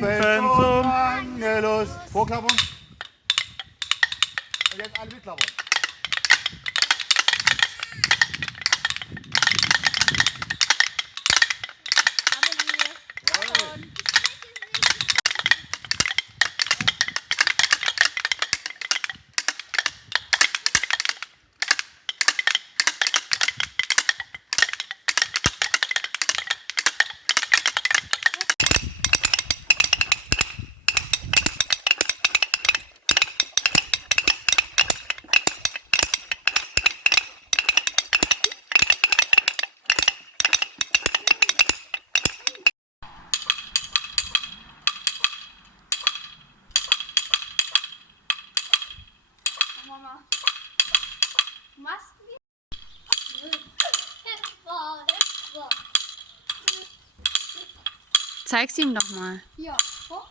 Tropfen zum Angelus. Vorklappern. Und jetzt alle mitklappern. Mama. Machst du? Zeig's ihm doch mal. Ja, hoch.